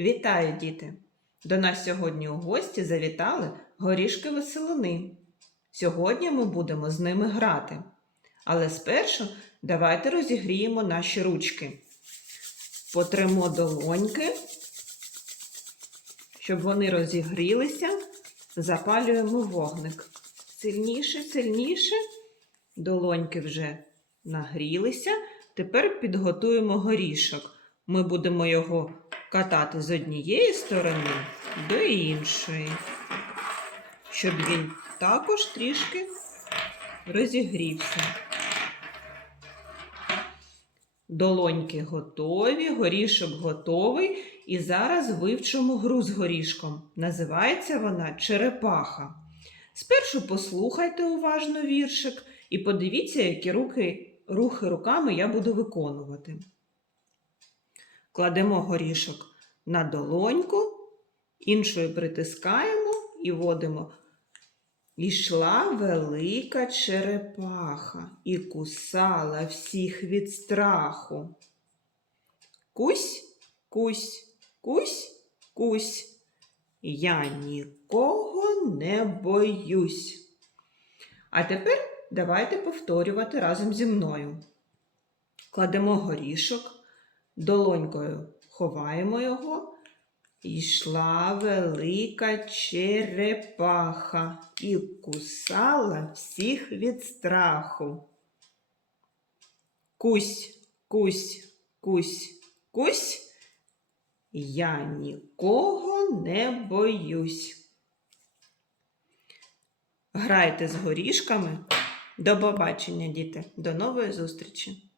Вітаю, діти! До нас сьогодні у гості завітали горішки веселини. Сьогодні ми будемо з ними грати. Але спершу давайте розігріємо наші ручки. Потремо долоньки, щоб вони розігрілися. Запалюємо вогник. Сильніше, сильніше. Долоньки вже нагрілися. Тепер підготуємо горішок. Ми будемо його катати з однієї сторони до іншої, щоб він також трішки розігрівся. Долоньки готові, горішок готовий. І зараз вивчимо гру з горішком. Називається вона черепаха. Спершу послухайте уважно віршик і подивіться, які руки, рухи руками я буду виконувати. Кладемо горішок на долоньку, іншою притискаємо і водимо. Ішла велика черепаха і кусала всіх від страху. Кусь, кусь, кусь, кусь. Я нікого не боюсь. А тепер давайте повторювати разом зі мною. Кладемо горішок, долонькою ховаємо його. Ішла велика черепаха і кусала всіх від страху. Кусь, кусь, кусь, кусь. Я нікого не боюсь. Грайте з горішками. До побачення, діти. До нової зустрічі!